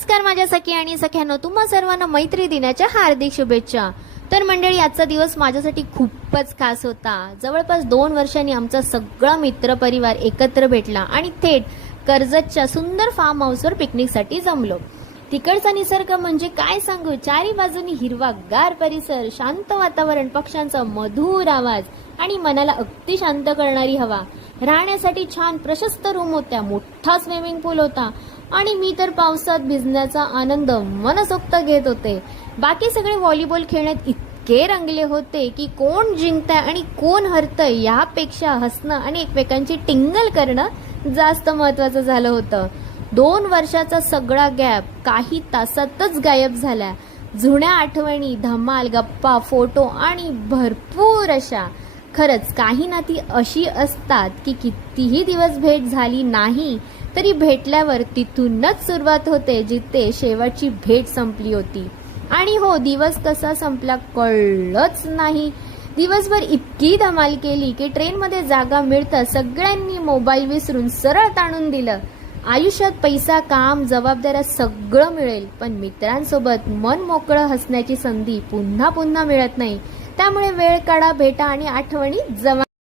नमस्कार माझ्या सखी आणि सख्यांनो, तुम्हा सर्वांना मैत्री दिनाच्या हार्दिक शुभेच्छा। तर मंडळी, आजचा दिवस माझ्यासाठी खूपच खास होता। जवळपास 2 वर्षांनी आमचा सगळा मित्र परिवार एकत्र भेटला आणि थेट कर्जतच्या सुंदर फार्म हाऊसवर पिकनिकसाठी जमलो। तिकडचा निसर्ग म्हणजे काय सांगू, चारी बाजूनी हिरवागार परिसर, शांत वातावरण, पक्ष्यांचा मधुर आवाज आणि मनाला अगदी शांत करणारी हवा। राहण्यासाठी छान प्रशस्त रूम होत्या, मोठा स्विमिंग पूल होता आणि मी तर पावसात भिजण्याचा आनंद मनसोक्त घेत होते। बाकी सगळे व्हॉलीबॉल खेळण्यात इतके रंगले होते की कोण जिंकतंय आणि कोण हरतंय यापेक्षा हसणं आणि एकमेकांची टिंगल करणं जास्त महत्त्वाचं झालं होतं। 2 वर्षाचा सगळा गॅप काही तासातच गायब झाला। जुन्या आठवणी, धमाल, गप्पा, फोटो आणि भरपूर अशा। खरंच काही नाती अशी असतात की कितीही दिवस भेट झाली नाही तरी भेटल्यावर तिथूनच सुरुवात होते जिथे शेवटची भेट संपली होती। आणि हो, दिवस कसा संपला कळलंच नाही। दिवसभर इतकी धमाल केली की ट्रेनमध्ये जागा मिळता सगळ्यांनी मोबाईल विसरून सरळ ताणून दिलं। आयुष्यात पैसा, काम, जबाबदाऱ्या सगळं मिळेल, पण मित्रांसोबत मन मोकळं हसण्याची संधी पुन्हा पुन्हा मिळत नाही। त्यामुळे वेळ काढा, भेटा आणि आठवणी जमा